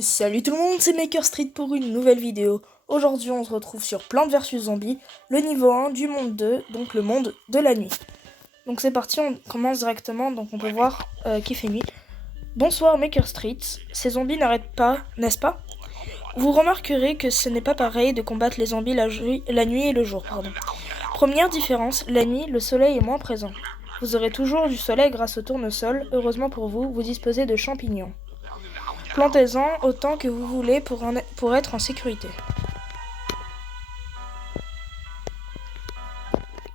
Salut tout le monde, c'est Maker Street pour une nouvelle vidéo. Aujourd'hui on se retrouve sur Plants vs Zombies, le niveau 1 du monde 2, donc le monde de la nuit. Donc c'est parti, on commence directement, donc on peut voir qu'il fait nuit. Bonsoir Maker Street, ces zombies n'arrêtent pas, n'est-ce pas? Vous remarquerez que ce n'est pas pareil de combattre les zombies la nuit et le jour. Première différence, la nuit, le soleil est moins présent. Vous aurez toujours du soleil grâce au tournesol, heureusement pour vous, vous disposez de champignons. Plantez-en autant que vous voulez pour être en sécurité.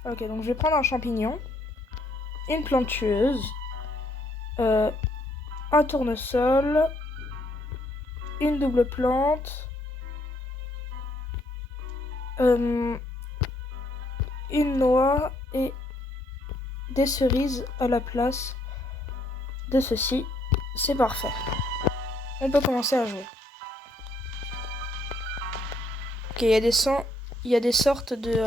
Ok, donc je vais prendre un champignon, une plante tueuse, un tournesol, une double plante, une noix et des cerises à la place de ceci. C'est parfait. On peut commencer à jouer. Ok, il y a des sortes de...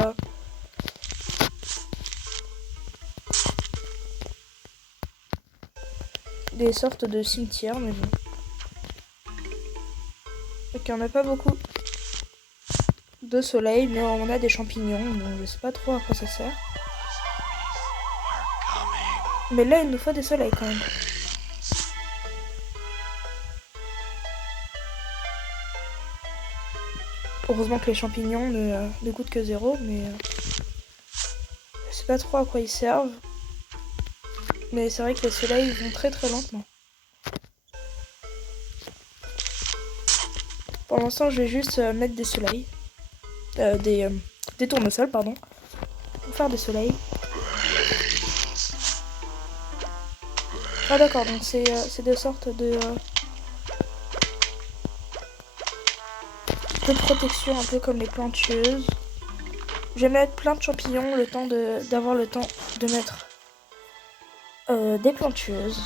des sortes de cimetières, mais bon. Ok, on n'a pas beaucoup de soleil, mais on a des champignons, donc je sais pas trop à quoi ça sert. Mais là, il nous faut des soleils quand même. Heureusement que les champignons ne coûtent que 0, mais je sais pas trop à quoi ils servent. Mais c'est vrai que les soleils vont très très lentement. Pour l'instant, je vais juste mettre des soleils. Des tournesols, pardon. Pour faire des soleils. Ah d'accord, donc c'est des sortes de protection, un peu comme les plantes tueuses. Je vais mettre plein de champignons, d'avoir le temps de mettre des plantes tueuses.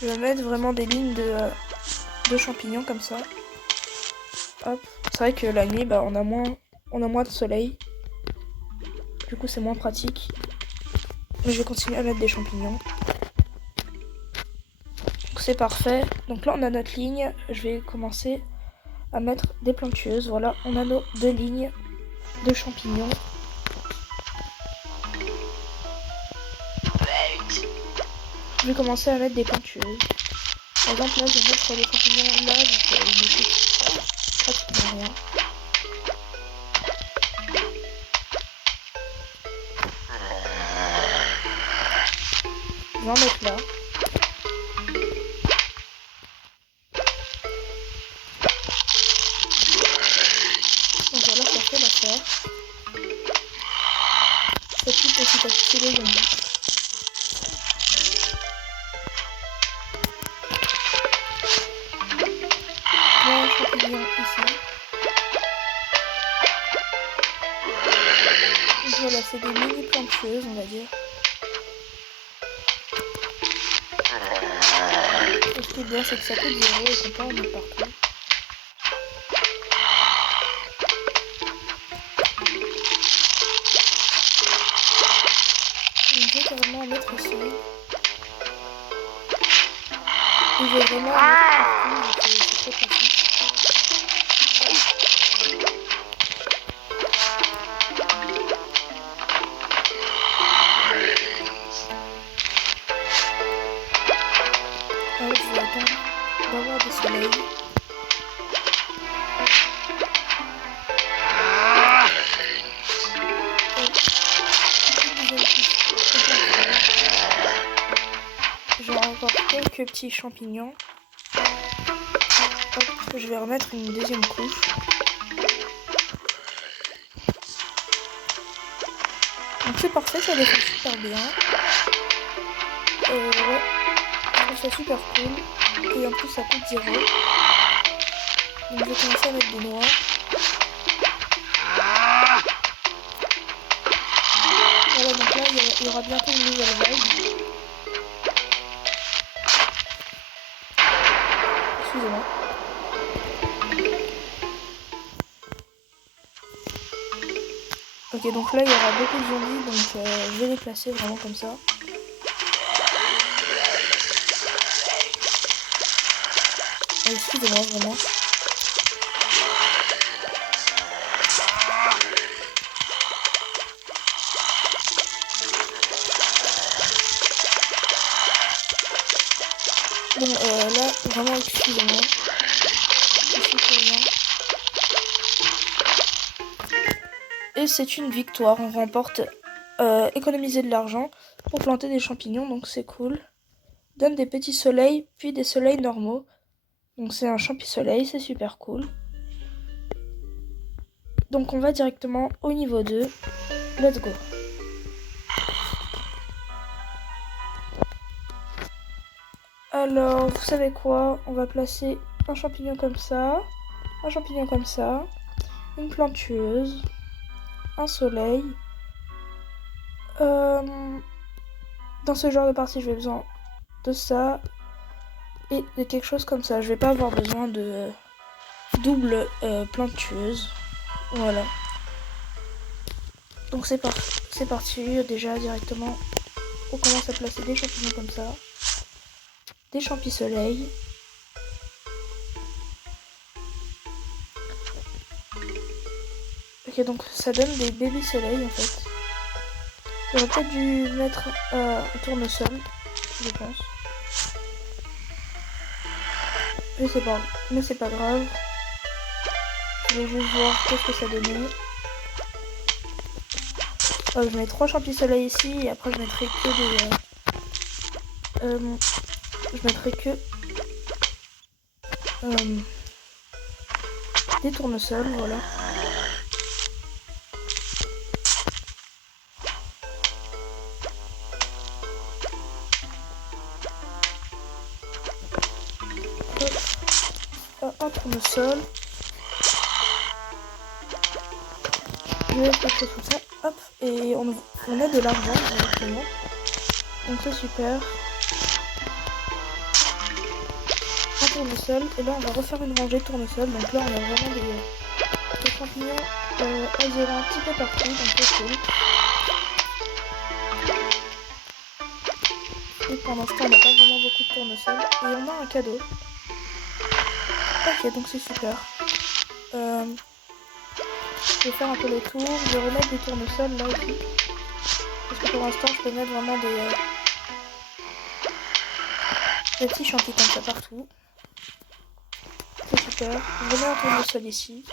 Je vais mettre vraiment des lignes de champignons comme ça. Hop. C'est vrai que la nuit, bah, on a moins de soleil. Du coup, c'est moins pratique. Mais je vais continuer à mettre des champignons. Donc c'est parfait. Donc là, on a notre ligne. Je vais commencer à mettre des plantes tueuses. Voilà, on a nos 2 lignes de champignons. Je vais commencer à mettre des plantes tueuses. Par exemple, là, je vais mettre des champignons là, donc il me coûte pratiquement rien. Je vais en mettre là. Donc voilà, ça fait l'affaire. Ça tue petit à petit les zombies. Un champignon ici. Donc voilà, c'est des mini plantes tueuses, on va dire. Et ce qui est bien, c'est que ça coûte 0 et qu'on peut en mettre partout. Donc je vais carrément en mettre ici. Et je vais vraiment en mettre partout, donc c'est très pratique. Alors je vais attendre d'avoir du soleil. J'ai encore quelques petits champignons. Hop, je vais remettre une deuxième couche. Donc c'est parfait, ça défend super bien. Ouais, je trouve ça super cool. Et en plus ça coûte 0. Donc je vais commencer à mettre des noix. Voilà, donc là il y aura bientôt une nouvelle vague. Excusez-moi. Ok, donc là il y aura beaucoup de zombies, donc je vais les placer vraiment comme ça. Excusez-moi, vraiment. Bon, là, vraiment, excusez-moi. Et c'est une victoire. On remporte économiser de l'argent pour planter des champignons, donc c'est cool. Donne des petits soleils, puis des soleils normaux. Donc c'est un champi-soleil, c'est super cool. Donc on va directement au niveau 2. Let's go. Alors, vous savez quoi? On va placer un champignon comme ça, un champignon comme ça, une plante tueuse, un soleil. Dans ce genre de partie, je vais besoin de ça et de quelque chose comme ça. Je vais pas avoir besoin de double plante tueuse. Voilà. Donc c'est parti. Déjà directement, on commence à placer des champignons comme ça. Des champis soleil. Ok, donc ça donne des bébés soleil en fait. J'aurais peut-être dû mettre un tournesol, je pense. Mais c'est pas grave. Je vais juste voir qu'est-ce que ça donnait. Je mets 3 champis soleil ici et après je mettrai que des... je mettrai que des tournesols, voilà. Un tournesol. Je vais faire tout ça. Hop, et on a de l'argent directement. Donc c'est super. Un tournesol. Et là on va refaire une rangée de tournesol. Donc là on a vraiment des champignons asilés un petit peu partout. Donc c'est cool. Et pour l'instant on n'a pas vraiment beaucoup de tournesol. Et on a un cadeau. Ok, donc c'est super. Je vais faire un peu le tour. Je vais remettre des tournesols là aussi. Parce que pour l'instant je peux mettre vraiment des petits champignons comme ça partout. C'est super. Je remets un tournesol ici.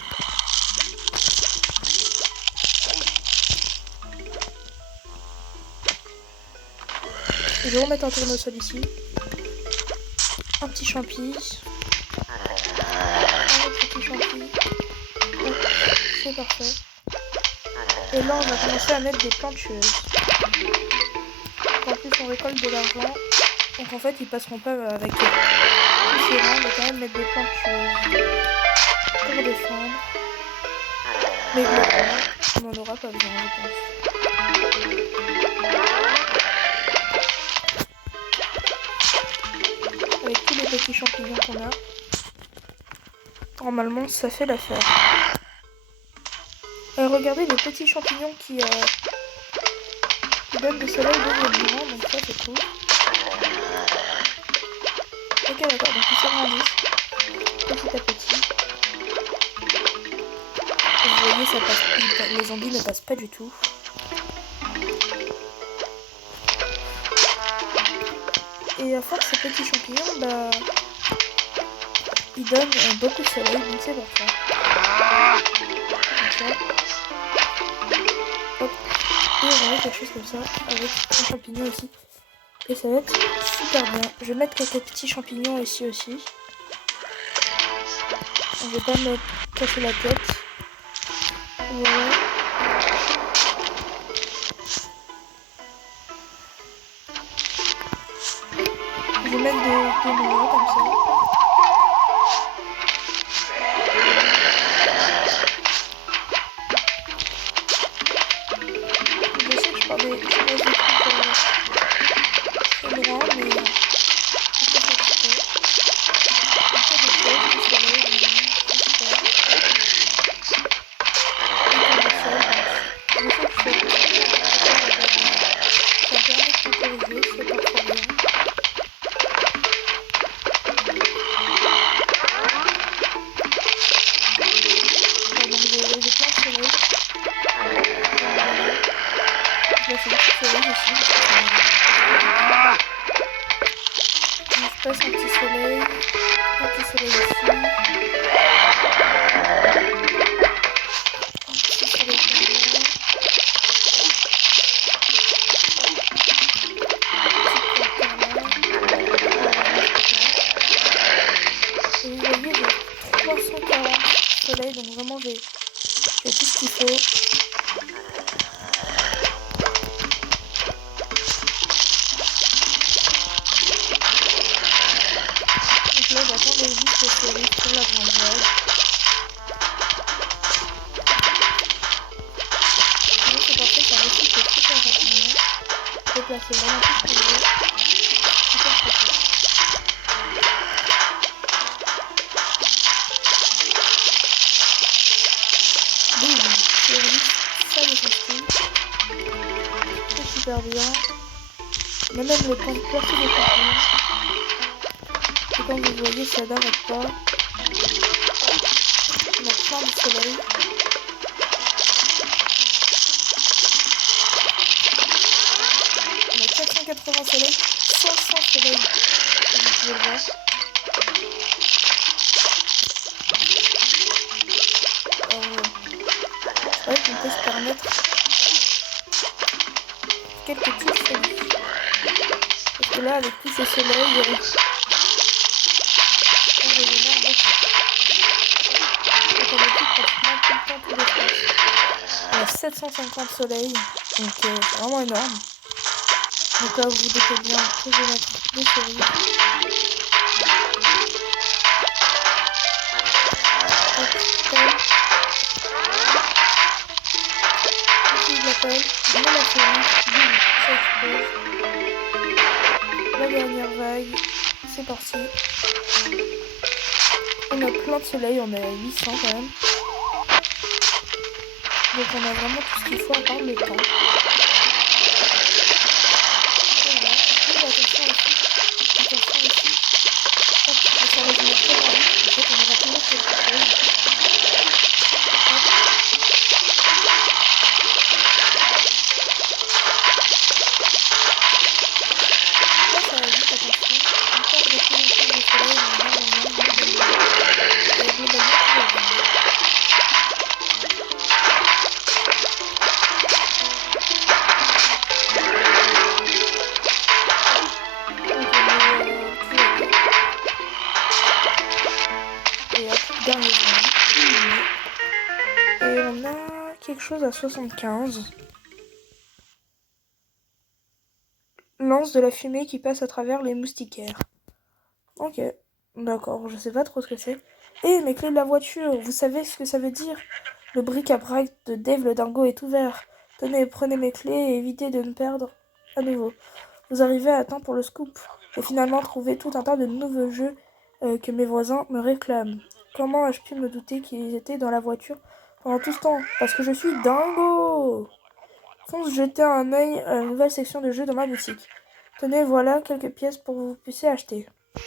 Je vais remettre un tournesol ici. Un petit champi. Un autre petit champi. C'est parfait. Et là on va commencer à mettre des plantes tueuses. En plus on récolte de l'argent. Donc en fait ils passeront pas avec tous ces rangs. On va quand même mettre des plantes tueuses pour défendre. Mais globalement on n'en aura pas besoin je pense. Avec tous les petits champignons qu'on a, normalement ça fait l'affaire. Regardez les petits champignons qui donnent du soleil dès donc ça c'est cool. Ok d'accord, donc ils s'agrandissent petit à petit. Et vous voyez, ça passe, les zombies ne passent pas du tout. Et à force ces petits champignons, bah ils donnent beaucoup de soleil, donc c'est parfait. Comme ça. Hop. Et on va mettre quelque chose comme ça avec un champignon ici. Et ça va être super bien. Je vais mettre quelques petits champignons ici aussi. On ne va pas me casser la tête. Voilà. Je vais mettre des noix comme ça. Je sais que je parle des trucs très loin, mais place un petit soleil ici. Un petit soleil par là. Et vous voyez, j'ai 340 soleils, donc vraiment j'ai tout ce qu'il faut. Donc là j'attends le juste le soleil sur la grande vague. Donc c'est parfait, ça recycle super rapidement. Je peux placer vraiment tout ce que je veux. Super pratique. Boum, c'est ça les construit. C'est super bien. On a même le temps de placer des champignons. Et comme vous voyez, ça n'arrête pas. On a plein de soleil. On a 480 soleils, 500 soleils, comme vous pouvez le voir. C'est vrai qu'on peut se permettre quelques petites folies. Parce que là, avec tous ces soleils, on régénère beaucoup. Donc on occupe pratiquement tout le temps tout l'espace. On a 750 soleils, donc c'est vraiment énorme. Donc là, vous vous doutez bien que je vais mettre des cerises. J'utilise la pelle, je mets la cerise, boum, ça explose. La dernière vague, c'est parti. On a plein de soleil, on a 800 quand même. Donc on a vraiment tout ce qu'il faut à part le temps. Attention ici. Attention ici. Hop, ça va devenir tellement vite. En fait, on aura toujours quelque chose. Là, ça va vite, attention. On perd de plus en plus de soleil, mais globalement, tout va bien. Dernier zombie. Et on a quelque chose à 75. Lance de la fumée qui passe à travers les moustiquaires. Ok, d'accord, je sais pas trop ce que c'est. Et mes clés de la voiture, vous savez ce que ça veut dire? Le bric-à-brac de Dave le dingo est ouvert. Tenez, prenez mes clés et évitez de me perdre à nouveau. Vous arrivez à temps pour le scoop. J'ai finalement trouvé tout un tas de nouveaux jeux que mes voisins me réclament. Comment ai-je pu me douter qu'ils étaient dans la voiture pendant tout ce temps? Parce que je suis dingo! Fonce jeter un œil à la nouvelle section de jeux dans ma boutique. Tenez, voilà quelques pièces pour que vous puissiez acheter. Ok.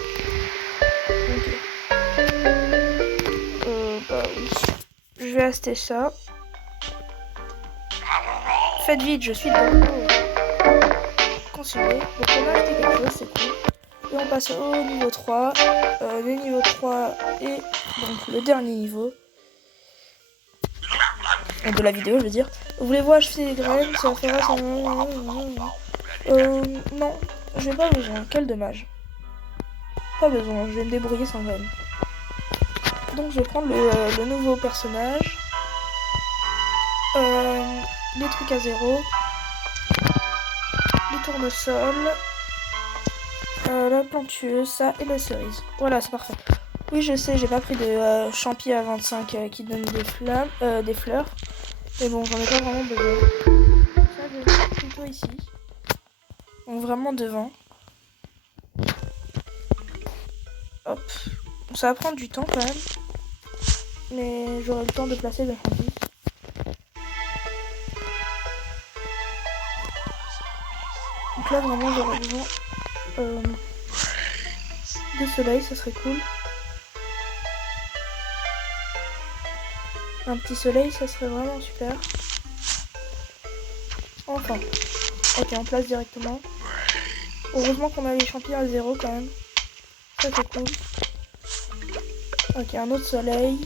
Bah oui. Je vais acheter ça. Faites vite, je suis dingo. Consulter. Donc on a acheté quelque chose, c'est cool. Et on passe au niveau 3. Le niveau 3 est donc le dernier niveau de la vidéo, je veux dire. Voulez-vous acheter des graines? Ça fera ça. Non, j'ai pas besoin. Quel dommage. Pas besoin, je vais me débrouiller sans graines. Donc je vais prendre le nouveau personnage. Les trucs à 0. Les tournesols. La plantueuse, ça et la cerise. Voilà, c'est parfait. Oui, je sais, j'ai pas pris de champi à 25 qui donnent des flammes, des fleurs. Mais bon, j'en ai pas vraiment besoin. Ça, je vais le mettre plutôt ici. Donc vraiment devant. Hop. Ça va prendre du temps quand même. Mais j'aurai le temps de placer le champi. Donc là, vraiment, j'aurais besoin de soleil, ça serait cool. Un petit soleil, ça serait vraiment super. Enfin. Ok, on place directement. Heureusement qu'on a les champignons à 0 quand même. Ça c'est cool. Ok, un autre soleil.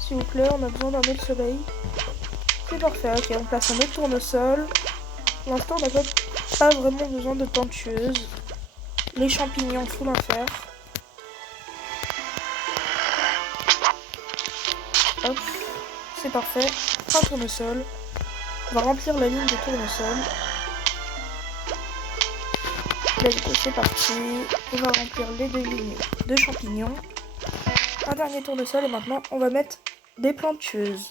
S'il vous plaît, on a besoin d'un autre soleil. C'est parfait, ok, on place un autre tournesol. Pour l'instant, on n'a pas vraiment besoin de plantes tueuses. Les champignons, faut l'enfer. Hop, c'est parfait. Un tournesol. On va remplir la ligne de tournesol. Let's go, c'est parti. On va remplir les deux lignes de champignons. Un dernier tournesol et maintenant on va mettre des plantes tueuses.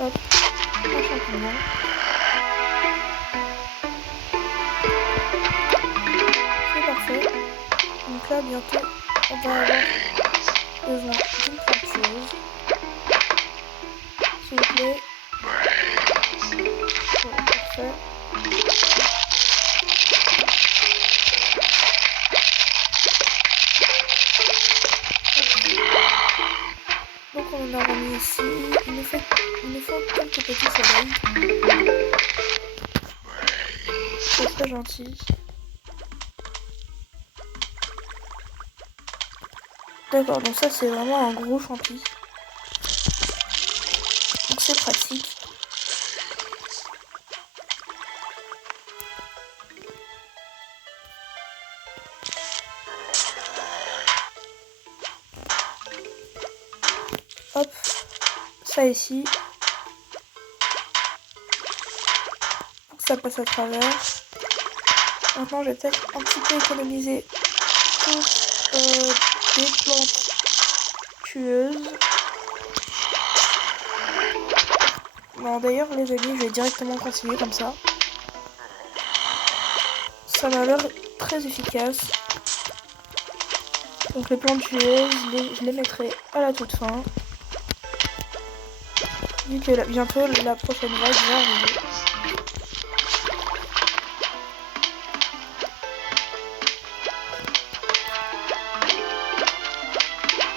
Hop, un champignon. C'est parfait. Donc là bientôt on va avoir besoin d'une plante tueuse. S'il vous plaît. Voilà, parfait. Donc on en a remis ici. Il nous faut quelques petits soleils. C'est très gentil. D'accord, donc ça c'est vraiment un gros champi. Donc c'est pratique. Hop, ça ici. Pour que ça passe à travers. Maintenant je vais peut-être un petit peu économiser pour des plantes tueuses. Non, d'ailleurs les amis, je vais directement continuer comme ça. Ça m'a l'air très efficace. Donc les plantes tueuses, je les mettrai à la toute fin. Vu que bientôt la prochaine vague va arriver.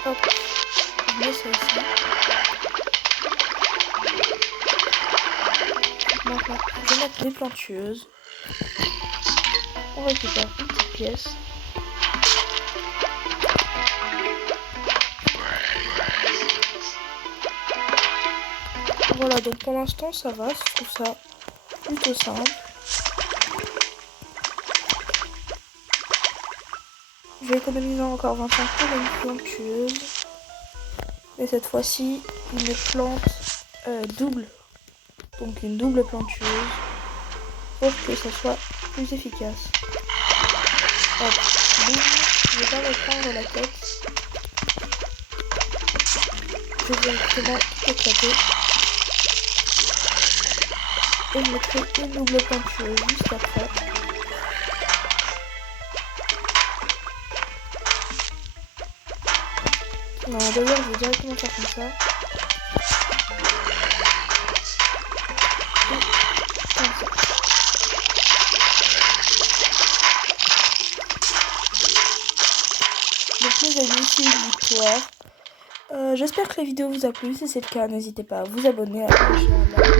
Hop, je mets ça ici. Maintenant, je vais mettre les plantes tueuses. On récupère une petite pièce. Voilà, donc pour l'instant ça va, je trouve ça plutôt simple. Je vais économiser encore 25 pour une plante tueuse. Et cette fois-ci, une plante double. Donc une double plante tueuse. Pour que ça soit plus efficace. Hop, boum. Je vais pas me prendre la tête. Je vais directement éclater. Et je mettrai une double plante tueuse juste après. Non, d'ailleurs, je vais directement faire comme ça. Et comme ça. Donc les amis, c'est une victoire. J'espère que la vidéo vous a plu. Si c'est le cas, n'hésitez pas à vous abonner, à lâcher un like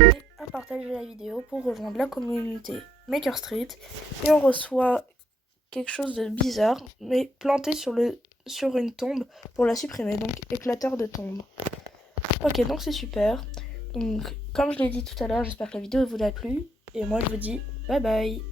et à partager la vidéo pour rejoindre la communauté Maker Street. Et on reçoit quelque chose de bizarre, mais planté sur une tombe pour la supprimer, donc éclateur de tombe. Ok, donc c'est super. Donc comme je l'ai dit tout à l'heure, j'espère que la vidéo vous a plu, et moi je vous dis bye bye.